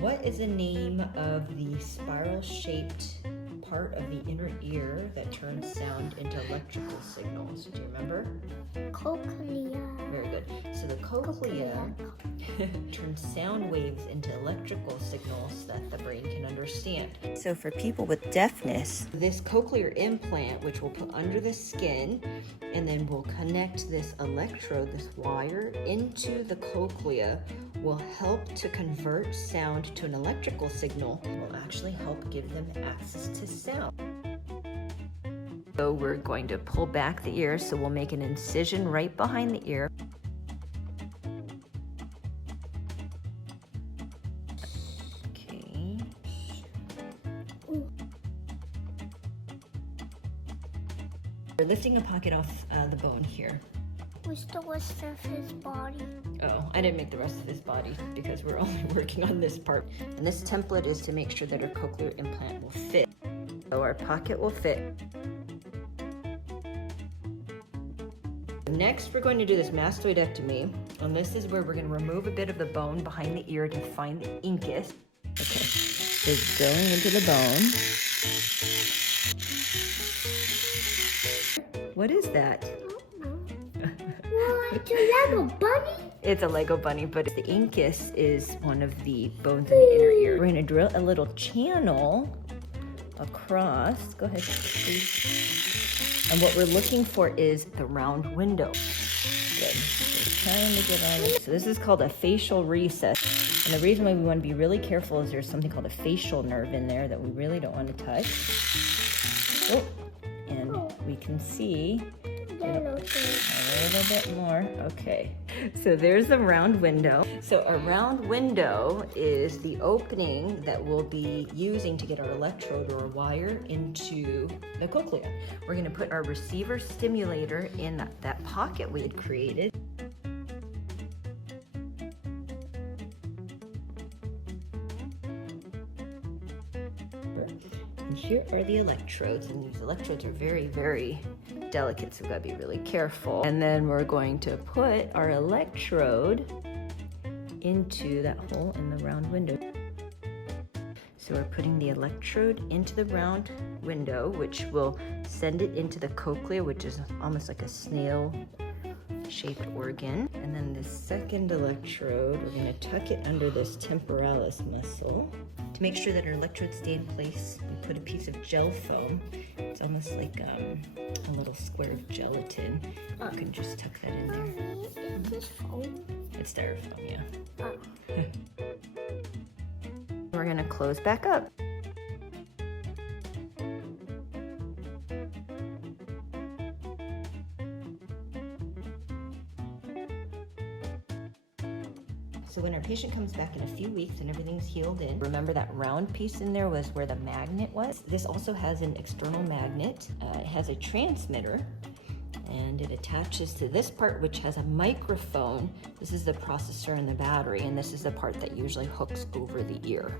What is the name of the spiral-shaped part of the inner ear that turns sound into electrical signals? Do you remember? Cochlea. Very good. So the cochlea turns sound waves into electrical signals that the brain can understand. So for people with deafness, this cochlear implant, which we'll put under the skin, and then we'll connect this electrode, this wire, into the cochlea, will help to convert sound to an electrical signal, will actually help give them access to sound. So we're going to pull back the ear, so we'll make an incision right behind the ear. Okay. We're lifting a pocket off the bone here. Where's the rest of his body? Oh, I didn't make the rest of his body because we're only working on this part. And this template is to make sure that our cochlear implant will fit. So our pocket will fit. Next, we're going to do this mastoidectomy, and this is where we're going to remove a bit of the bone behind the ear to find the incus. Okay, so it's going into the bone. What is that? What? It's a Lego bunny? It's a Lego bunny, but the incus is one of the bones in the inner ear. We're going to drill a little channel across. Go ahead, please. And what we're looking for is the round window. Good. We're trying to get on it. So this is called a facial recess. And the reason why we want to be really careful is there's something called a facial nerve in there that we really don't want to touch. Oh, and we can see a little bit more. Okay, so there's a round window. So a round window is the opening that we'll be using to get our electrode or a wire into the cochlea. We're going to put our receiver stimulator in that pocket we had created. And here are the electrodes, and these electrodes are very, very delicate, so we've got to be really careful. And then we're going to put our electrode into that hole in the round window. So we're putting the electrode into the round window, which will send it into the cochlea, which is almost like a snail-shaped organ. And then the second electrode, we're going to tuck it under this temporalis muscle. To make sure that our electrodes stay in place, we put a piece of gel foam. It's almost like a little square of gelatin. You can just tuck that in there. Is this foam? It's styrofoam, yeah. Oh. We're gonna close back up. So when our patient comes back in a few weeks and everything's healed in, remember that round piece in there was where the magnet was. This also has an external magnet. It has a transmitter, and it attaches to this part, which has a microphone. This is the processor and the battery, and this is the part that usually hooks over the ear.